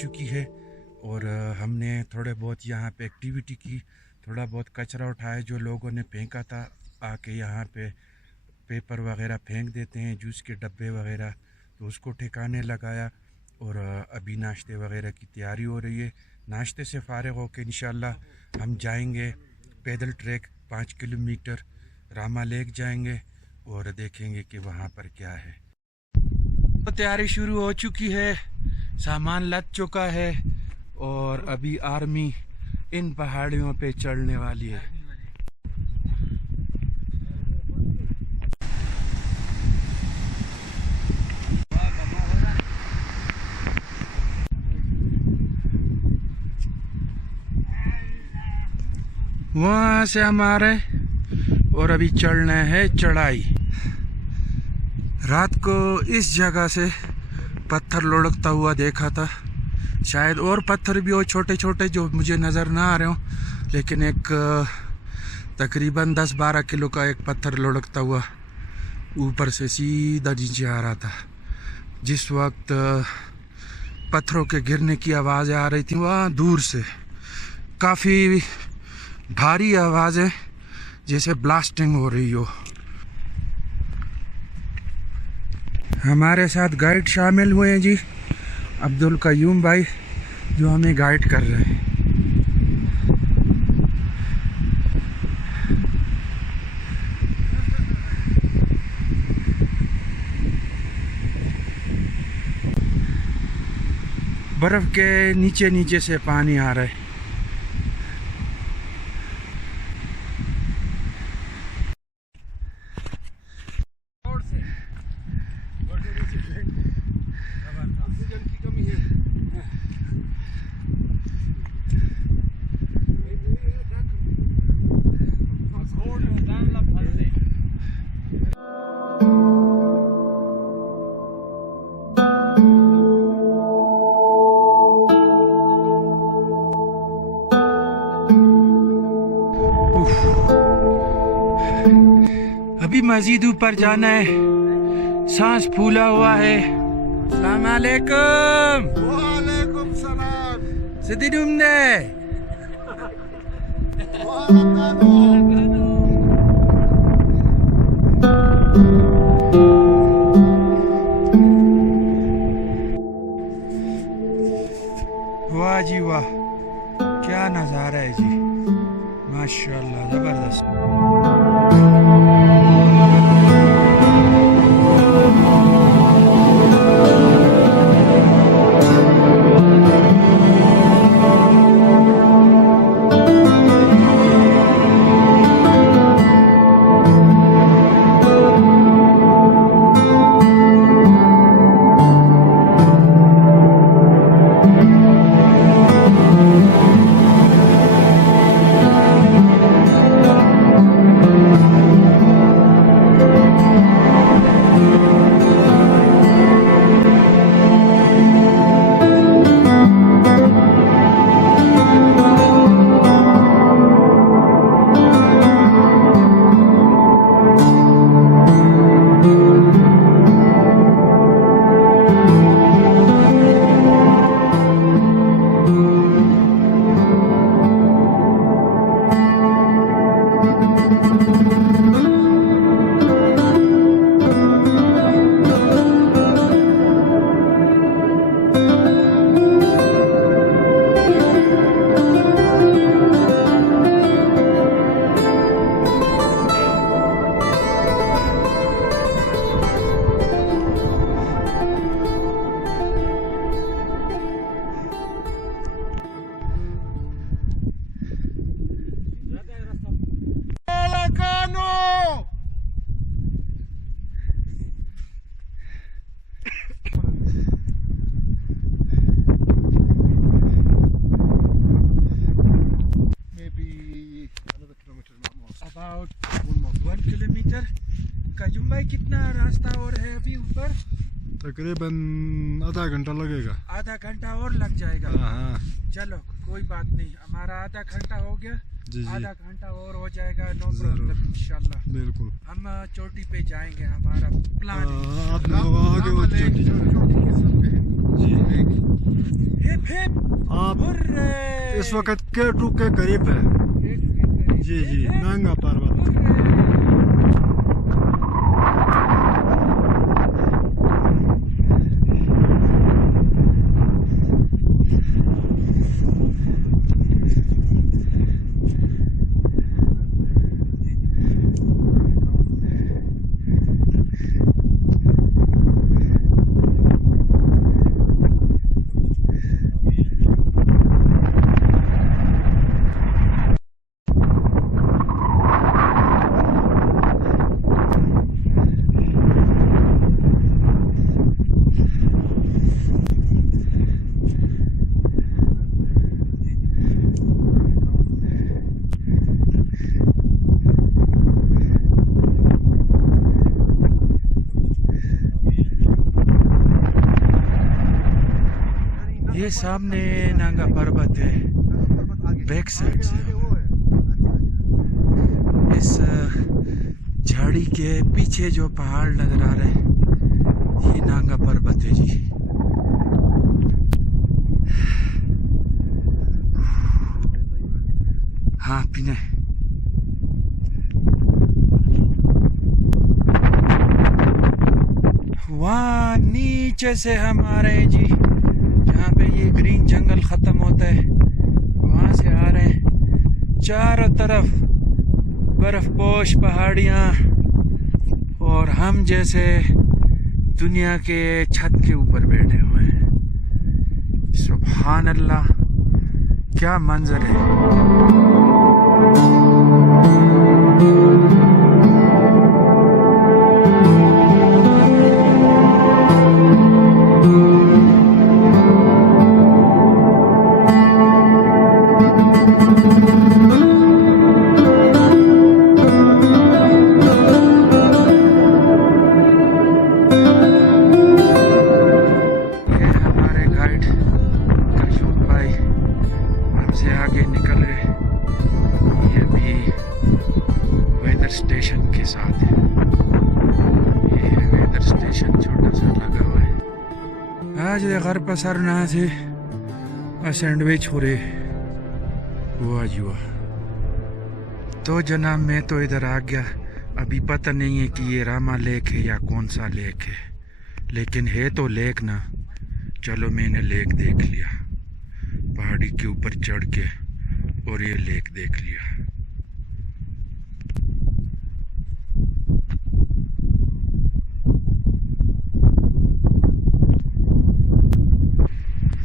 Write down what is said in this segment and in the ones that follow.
चुकी है और हमने थोड़े बहुत यहाँ पे एक्टिविटी की, थोड़ा बहुत कचरा उठाया जो लोगों ने फेंका था। आके यहाँ पे पेपर वगैरह फेंक देते हैं, जूस के डब्बे वगैरह, तो उसको ठिकाने लगाया और अभी नाश्ते वगैरह की तैयारी हो रही है। नाश्ते से फारिग होकर इंशाल्लाह हम जाएंगे पैदल ट्रैक 5 किलोमीटर रामा लेक जाएंगे और देखेंगे कि वहाँ पर क्या है। तो तैयारी शुरू हो चुकी है, सामान लद चुका है और अभी आर्मी इन पहाड़ियों पे चढ़ने वाली है। वहाँ से हमारे और अभी चढ़ना है चढ़ाई। रात को इस जगह से पत्थर लुढ़कता हुआ देखा था, शायद और पत्थर भी हो छोटे छोटे जो मुझे नज़र ना आ रहे हो, लेकिन एक तकरीबन 10-12 किलो का एक पत्थर लुढ़कता हुआ ऊपर से सीधा नीचे आ रहा था। जिस वक्त पत्थरों के गिरने की आवाज़ें आ रही थी वहाँ दूर से काफ़ी भारी आवाज़ें जैसे ब्लास्टिंग हो रही हो। हमारे साथ गाइड शामिल हुए हैं जी, अब्दुल कयूम भाई जो हमें गाइड कर रहे हैं। बर्फ के नीचे नीचे से पानी आ रहा है। अभी मजीद ऊपर जाना है, सांस फूला हुआ है। अस्सलाम वालेकुम। वालेकुम सलाम। सिद्दीनुमने वाह जी वाह, क्या नज़ारा है जी, माशाल्लाह ज़बरदस्त। About 1 kilometre. कयूम भाई कितना रास्ता और है अभी ऊपर? तकरीबन आधा घंटा लगेगा। आधा घंटा और लग जाएगा। हाँ। चलो कोई बात नहीं, हमारा आधा घंटा हो गया, जी। आधा घंटा और हो जाएगा, नो प्रॉब्लम इंशाल्लाह। बिल्कुल हम चोटी पे जाएंगे, हमारा प्लान आगे वो चोटी ये आप इस वक्त K2 के करीब है। जी जी, नांगा पर्वत। ये सामने नांगा पर्वत है, बैक साइड से इस झाड़ी के पीछे जो पहाड़ नजर आ रहे हैं ये नांगा पर्वत है जी। हाँ पीने वहाँ नीचे से हम आ रहे हैं जी, जहाँ पे ये ग्रीन जंगल ख़त्म होता है वहाँ से आ रहे हैं। चारों तरफ बर्फ़पोश पहाड़ियाँ और हम जैसे दुनिया के छत के ऊपर बैठे हुए हैं। सुभान अल्लाह, क्या मंजर है। आगे निकल गए, ये भी वेदर स्टेशन के साथ है। ये वेदर स्टेशन छोटा सा लगा हुआ है। आज घर पर सर ना थे सैंडविच हो रहे, वाह जी वाह। तो जनाब मैं तो इधर आ गया, अभी पता नहीं है कि ये रामा लेक है या कौन सा लेक है, लेकिन है तो लेक ना। चलो मैंने लेक देख लिया, पहाड़ी के ऊपर चढ़ के, और ये लेक देख लिया।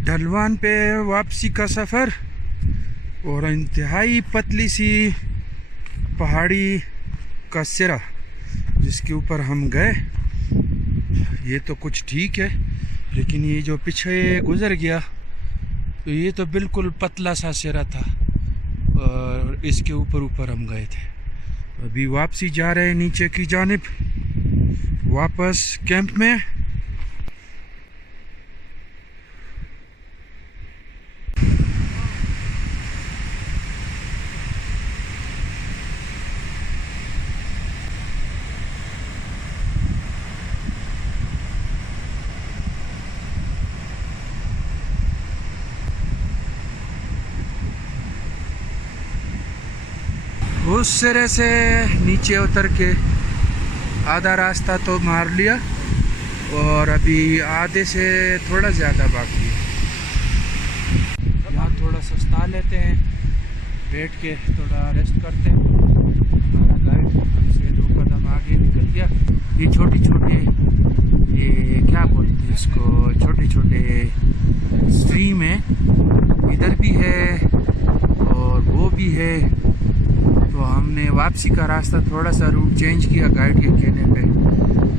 ढलवान पे वापसी का सफ़र और इंतहाई पतली सी पहाड़ी का सिरा जिसके ऊपर हम गए, ये तो कुछ ठीक है, लेकिन ये जो पीछे गुजर गया तो ये तो बिल्कुल पतला सा सिरा था और इसके ऊपर हम गए थे। अभी वापसी जा रहे हैं नीचे की जानिब, वापस कैंप में। उस सिरे से नीचे उतर के आधा रास्ता तो मार लिया और अभी आधे से थोड़ा ज़्यादा बाकी है। यहाँ थोड़ा सस्ता लेते हैं, बैठ के थोड़ा रेस्ट करते हैं। हमारा गाइड हमसे 2 कदम आगे निकल गया। ये छोटे छोटे, ये क्या बोलते हैं इसको, छोटे छोटे स्ट्रीम है, इधर भी है और वो भी है। तो हमने वापसी का रास्ता थोड़ा सा रूट चेंज किया गाइड के कहने पे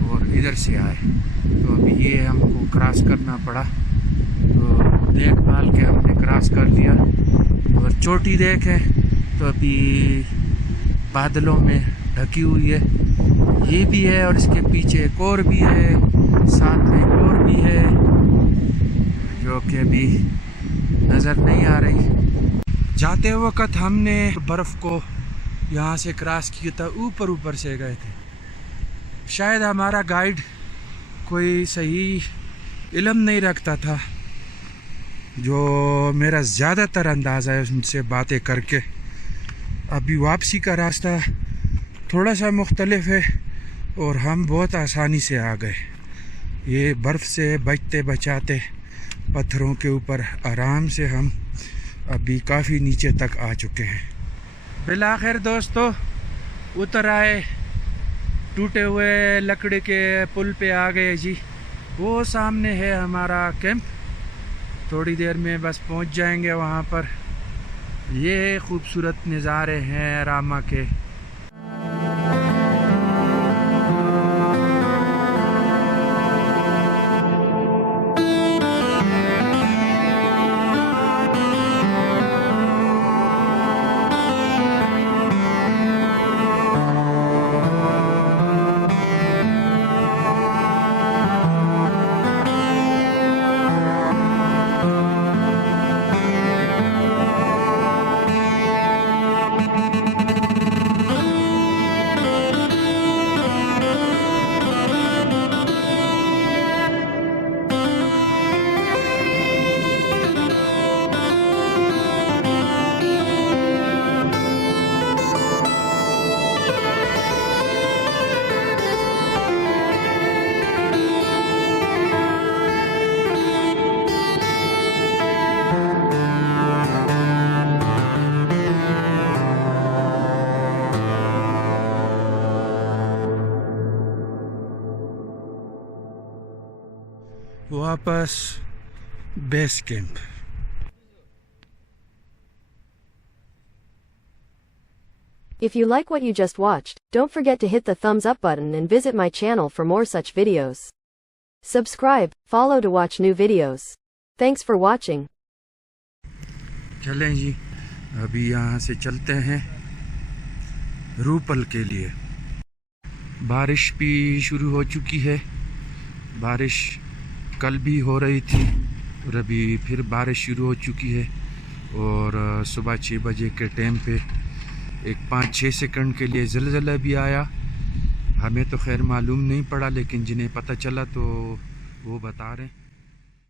और इधर से आए। तो अभी ये हमको क्रॉस करना पड़ा, तो देखभाल के हमने क्रॉस कर लिया। और चोटी देखें तो अभी बादलों में ढकी हुई है, ये भी है और इसके पीछे एक और भी है, साथ में एक और भी है जो कि अभी नज़र नहीं आ रही। जाते वक्त हमने बर्फ़ को यहाँ से क्रॉस किया था, ऊपर से गए थे। शायद हमारा गाइड कोई सही इल्म नहीं रखता था जो मेरा ज़्यादातर अंदाज़ा है उनसे बातें करके। अभी वापसी का रास्ता थोड़ा सा मुख्तलिफ है और हम बहुत आसानी से आ गए। ये बर्फ़ से बचते बचाते पत्थरों के ऊपर आराम से हम अभी काफ़ी नीचे तक आ चुके हैं। बिलाखिर दोस्तों उतर आए, टूटे हुए लकड़ी के पुल पे आ गए जी। वो सामने है हमारा कैंप, थोड़ी देर में बस पहुंच जाएंगे वहाँ पर। ये खूबसूरत नज़ारे हैं रामा के। वापस base camp. If you like what you just watched, don't forget to hit the thumbs up button and visit my channel for more such videos. Subscribe, follow to watch new videos. Thanks for watching. चलें जी, अभी यहाँ से चलते हैं रूपल के लिए। बारिश भी शुरू हो चुकी है। बारिश कल भी हो रही थी और अभी फिर बारिश शुरू हो चुकी है। और सुबह 6 बजे के टाइम पे एक 5-6 सेकंड के लिए ज़लज़ला भी आया। हमें तो खैर मालूम नहीं पड़ा, लेकिन जिन्हें पता चला तो वो बता रहे हैं।